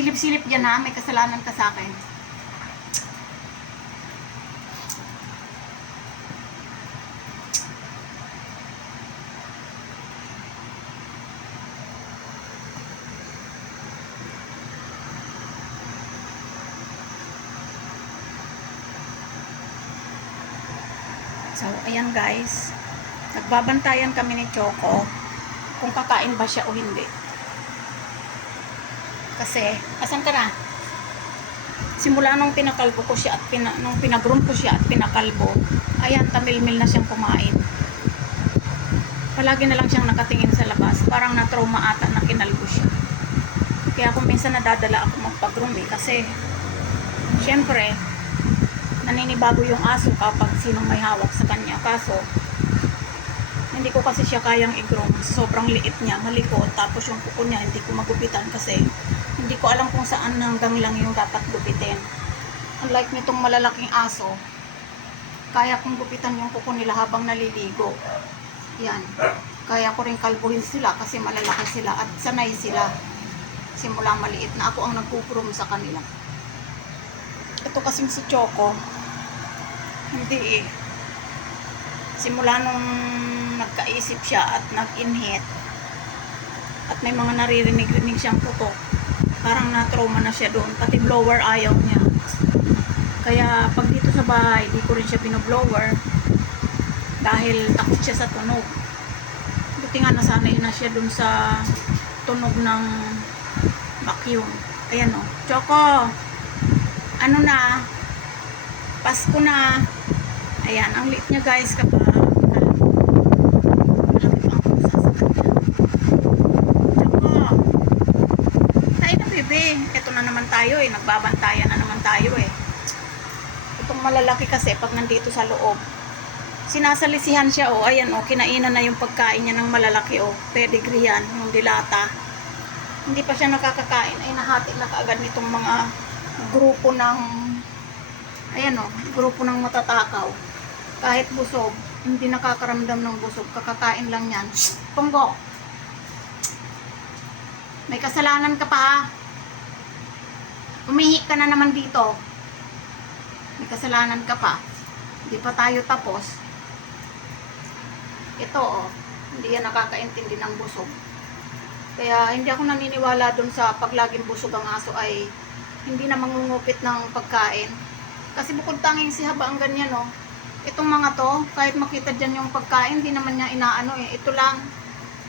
Silip-silip dyan ha, may kasalanan ka sa akin. So, ayan guys. Nagbabantayan kami ni Choco kung kakain ba siya o hindi. Kasi, asan ka na? Simula nung pinakalbo ko siya at nung pinagroom ko siya at pinakalbo, ayan, tamilmil na siyang kumain. Palagi na lang siyang nakatingin sa labas. Parang na-trauma ata na kinalbo siya. Kaya kung minsan nadadala ako magpag-groom kasi syempre, naninibago yung aso kapag sinong may hawak sa kanya. Kaso, hindi ko kasi siya kayang i-groom. Sobrang liit niya, malikot. Tapos yung kuko niya, hindi ko magupitan kasi hindi ko alam kung saan hanggang lang yung dapat gupitin. Unlike nitong malalaking aso, kaya kong gupitan yung kuko nila habang naliligo. Yan. Kaya ko rin kalbuhin sila kasi malalaki sila at sanay sila. Simula maliit na ako ang nagpo-groom sa kanila. Ito kasing si Choco, hindi eh. Simula nung nagkaisip siya at nag-inhit at may mga naririnig-rinig siyang putok, parang na-trauma na siya doon. Pati blower ayaw niya. Kaya pag dito sa bahay, di ko rin siya binoblower dahil takot siya sa tunog. Buti nga nasanay na siya doon sa tunog ng vacuum. Ayan o. Choco! Ano na? Pasko na. Ayan, ang liit niya guys kapag malaki pa ang pusa sa kanya. Choco! Tayo na bebe. Ito na naman tayo eh. Nagbabantayan na naman tayo eh. Itong malalaki kasi pag nandito sa loob, sinasalisihan siya oh. Ayan oh, kinainan na yung pagkain niya ng malalaki oh. Pedigree yan, yung dilata. Hindi pa siya nakakakain ay nahati na kaagad nitong mga grupo ng ayan o, grupo ng matatakaw. Kahit busog, hindi nakakaramdam ng busog, kakakain lang yan. Punggo, may kasalanan ka pa ha. Umihi ka na naman dito. May kasalanan ka pa. Hindi pa tayo tapos. Ito o, hindi yan nakakaintindi ng busog. Kaya hindi ako naniniwala dun sa paglaging busog ang aso ay hindi na mangungupit ng pagkain. Kasi bukod tanging si Haba ang ganyan no. Itong mga to, kahit makita dyan yung pagkain, hindi naman niya inaano eh. Ito lang.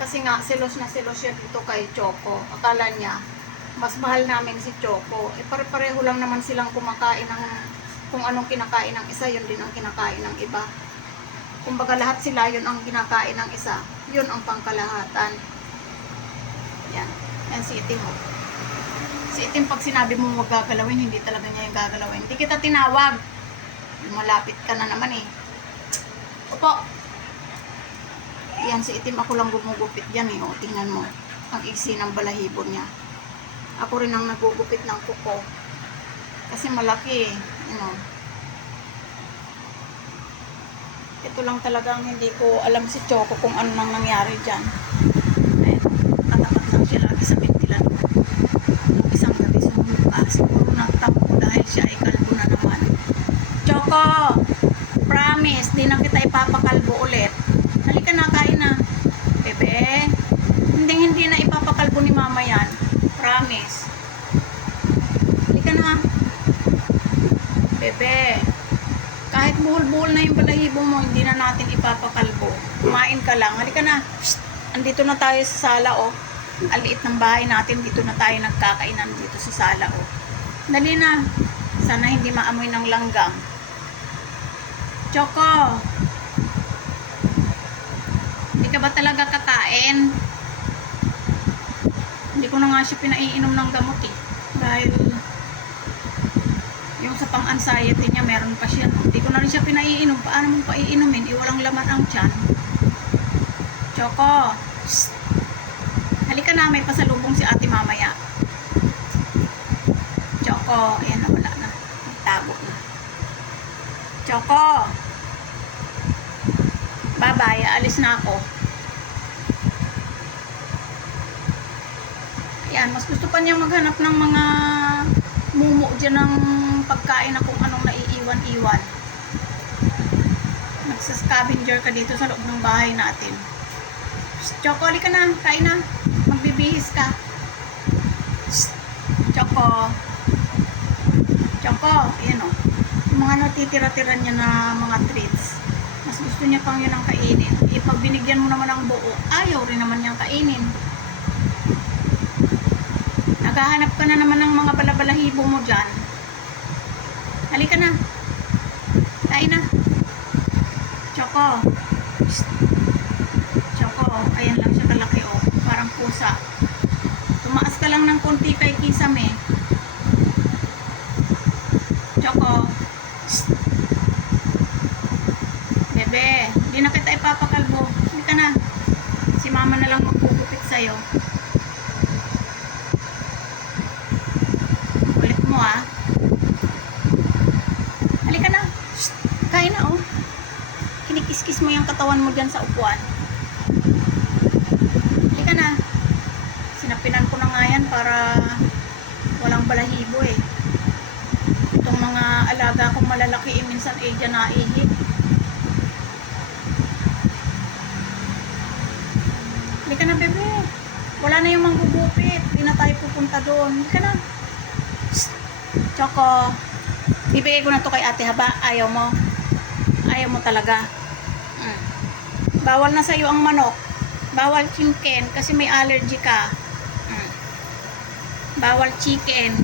Kasi nga, selos na selos siya dito kay Choco. Akala niya, mas mahal namin si Choco. Eh pare-pareho lang naman silang kumakain ng kung anong kinakain ng isa, yun din ang kinakain ng iba. Kumbaga lahat sila, yun ang kinakain ng isa. Yun ang pangkalahatan. Yan. Yan si Itim mo. Si Itim pag sinabi mo huwag gagalawin, hindi talaga niya yung gagalawin. Hindi kita tinawag. Malapit ka na naman eh. Opo. Yan si Itim, ako lang gumugupit yan eh. O, tingnan mo. Ang iksi ng balahibo niya. Ako rin ang nagugupit ng kuko. Kasi malaki eh. Ano. Ito lang talagang hindi ko alam si Choco kung ano nang nangyari dyan. Katapat lang siya lagi sa ventilador. Isang gabi sumuka. Siguro nagtampo dahil siya ay kalbo na naman. Choco! Promise, di na kita ipapakalbo ulit. Halika na, kain na. Bebe, hindi na ipapakalbo ni mama yan. Promise. Halika na. Bebe, kahit buhol-buhol na yung balahibo mo, hindi na natin ipapakalbo. Kumain ka lang. Halika na. Shh. Andito na tayo sa sala oh. Ang liit ng bahay natin, dito na tayo nagkakainan dito sa sala oh. Dali na. Sana hindi maamoy ng langgam. Choco, hindi ka ba talaga kakain? Hindi ko na nga siya pinaiinom ng gamot eh. Dahil yung sa pang-anxiety niya meron pa siya. Hindi ko na rin siya pinaiinom. Paano mong paiinumin? Walang laman ang tiyan. Choco, shh. Halika na, may pasalubong si ate mamaya. Choco, ayan na, wala na. Nagtago na. Choco, bye-bye, alis na ako. Yan, mas gusto pa niya maghanap ng mga mumo dyan ng pagkain na kung anong naiiwan-iwan. Nagsascavenger ka dito sa loob ng bahay natin. Choco, ka na, kain na. Magbibihis ka. Choco. Choco, ayan o. Yung mga natitira-tira niya na mga treats. Mas gusto niya pang yun ang kainin. Pag binigyan mo naman ng buo, ayaw rin naman niyang kainin. Naghahanap ka na naman ng mga balabalahibo mo dyan. Halika na. Kain na. Choco. Choco. Ayan lang siya kalaki o. Parang pusa. Tumaas ka lang ng konti kay Kisame. Choco. Bebe. Hindi na kita ipapakalbo. Hindi ka na. Si mama na lang magpupupit sa'yo. Ulit mo ah. Halika na. Kain na oh. Kinikis-kis mo yung katawan mo dyan sa upuan. Halika na. Sinapinan ko na nga yan para walang balahibo eh. Itong mga alaga kong malalaki minsan dyan naihi. Halika na bebe. Wala na yung manggugupit. Hindi na tayo pupunta doon. Halika na. Choco. Bibigay ko na to kay Ate Haba. Ayaw mo. Ayaw mo talaga. Bawal na sa'yo ang manok. Bawal chicken kasi may allergy ka. Bawal chicken.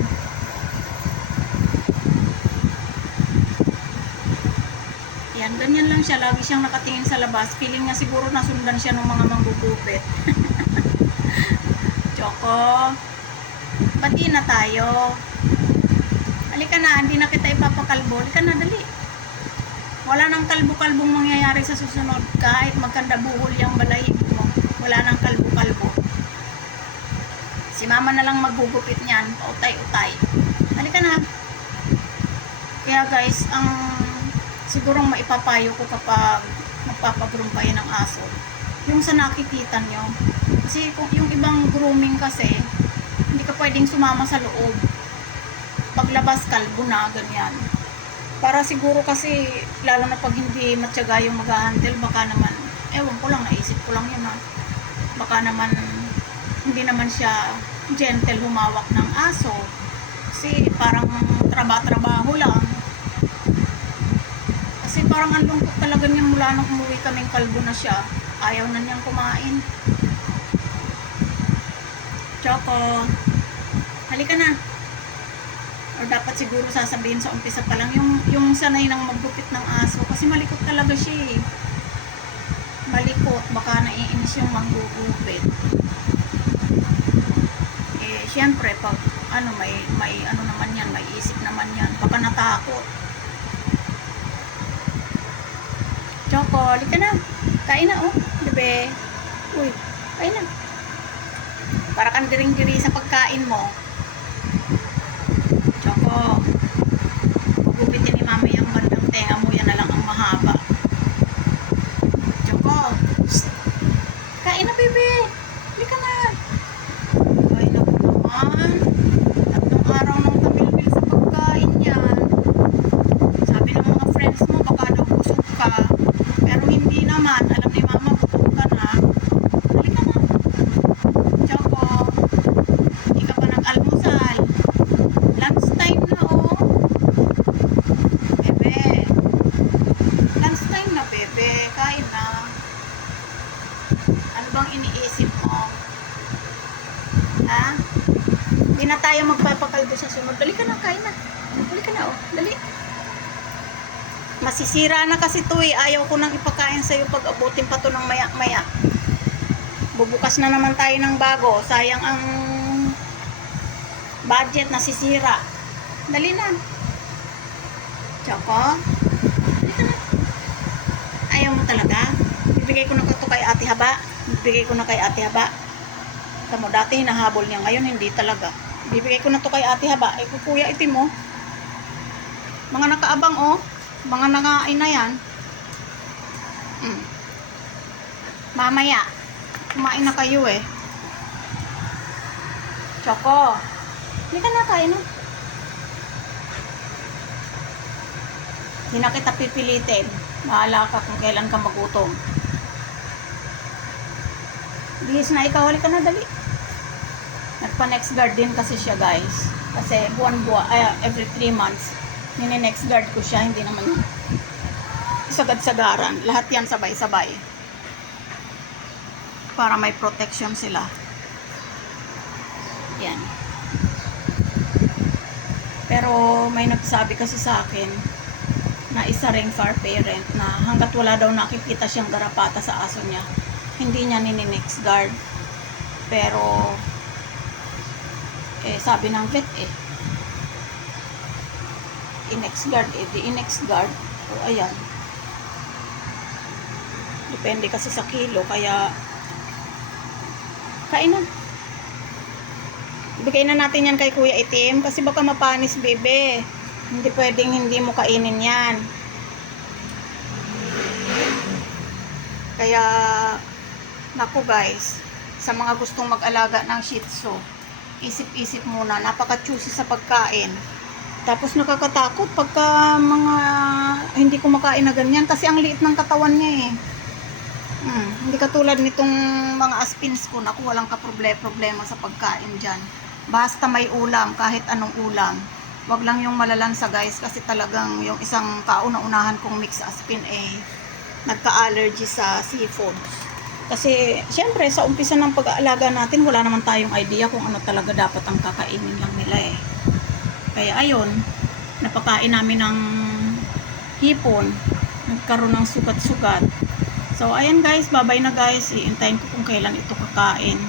Yan, ganyan lang siya. Lagi siyang nakatingin sa labas. Feeling niya siguro nasundan siya ng mga manggugupit. Choco. Bati na tayo. Halika na, hindi na kita ipapakalbo. Halika na, dali. Wala nang kalbo-kalbong mangyayari sa susunod. Kahit magkanda buhol yung balahibo mo. Wala nang kalbo-kalbo. Si mama na lang maggugupit niyan. Pautay-utay. Halika na. Kaya guys, ang sigurong maipapayo ko kapag magpapagrumpay ng aso, yung sa nakikita nyo. Kasi kung yung ibang grooming kasi, hindi ka pwedeng sumama sa loob. Paglabas, kalbo na, ganyan. Para siguro kasi, lalo na pag hindi matyaga yung mag-handle, baka naman, ewan ko lang, naisip ko lang yun ha. Baka naman, hindi naman siya gentle humawak ng aso. Kasi parang trabaho lang. Kasi parang ang lungkot talaga niya mula nung umuwi kaming kalbo na siya. Ayaw na niyang kumain. Choco. Halika na. Or dapat siguro sasabihin sa umpisa pa lang yung sanay ng maggupit ng aso kasi malikot talaga siya eh. Malikot, baka naiinis yung manggugupit. Eh syempre pag ano may ano naman yan, may isip naman yan, baka natakot. Choco, halika na. Kain na oh, bebe. Uy, kain na. Para kang diring-diri sa pagkain mo. Choco, gupitin ni mama yung bandang tenga mo, yan na lang ang mahaba. Choco, kain na bebe. Halika na. Kain na po naman. Tatlong araw nang tamilbil sa pagkain yan. Sabi ng mga friends mo, baka daw busog ka. Pero hindi naman. Alam ni mama, busog ka na. Halika na. Choco, hindi ka pa nag-almusal. Lunchtime na oh. Bebe. Lunchtime na bebe. Kain na. Ano bang iniisip mo? Ha? Hindi na tayo magpapakalbo sa sunod. Dali ka na, kain na. Dali ka na oh. Dali. Masisira na kasi to eh. Ayaw ko nang ipakain sa'yo pag abutin pa to ng maya-maya. Bubukas na naman tayo ng bago. Sayang ang budget, nasisira. Dali na. Choco. Dali ka na. Ayaw mo talaga. Bibigay ko na ito kay Ate Haba. Bibigay ko na kay Ate Haba. Tamo, dati hinahabol niya. Ngayon hindi talaga. Bibigay ko na ito kay Ate Haba. Eh, kuya itim mo. Mga nakaabang oh. Mga nakain na yan. Mamaya. Kumain na kayo eh. Choco. Hindi ka na kain, no? Hindi na kita pipilitin. Bahala ka kung kailan ka magutom. Bihis na ikaw. Halika na, dali. Nagpa-next guard din kasi siya, guys. Kasi buwan-buwan, every 3 months, nini-next guard ko siya. Hindi naman sagad-sagaran. Lahat yan sabay-sabay. Para may protection sila. Yan. Pero may nagsabi kasi sa akin na isa ring far parent na hanggat wala daw nakikita siyang garapata sa aso niya, hindi niya nini-next guard. Pero sabi ng vet i-next guard, di i-next guard. O ayan. Depende kasi sa kilo, kaya kainan. Ibigay na natin yan kay Kuya Itim kasi baka mapanis, bebe. Hindi pwedeng hindi mo kainin yan. Kaya, naku guys, sa mga gustong mag-alaga ng Shih Tzu, isip-isip muna, napaka-choosy sa pagkain. Tapos nakakatakot pagka mga hindi kumakain na ganyan kasi ang liit ng katawan niya hindi katulad nitong mga aspins ko, naku, walang ka-problema sa pagkain dyan. Basta may ulam, kahit anong ulam. Wag lang yung malalansa guys kasi talagang yung isang kauna-unahan kong mix aspin nagka-allergy sa seafood. Kasi syempre sa umpisa ng pag-aalaga natin wala naman tayong idea kung ano talaga dapat ang kakainin lang nila Kaya ayun, napakain namin ng hipon, nagkaroon ng sugat-sugat. So ayan guys, bye-bye na guys. Iintayin ko kung kailan ito kakain.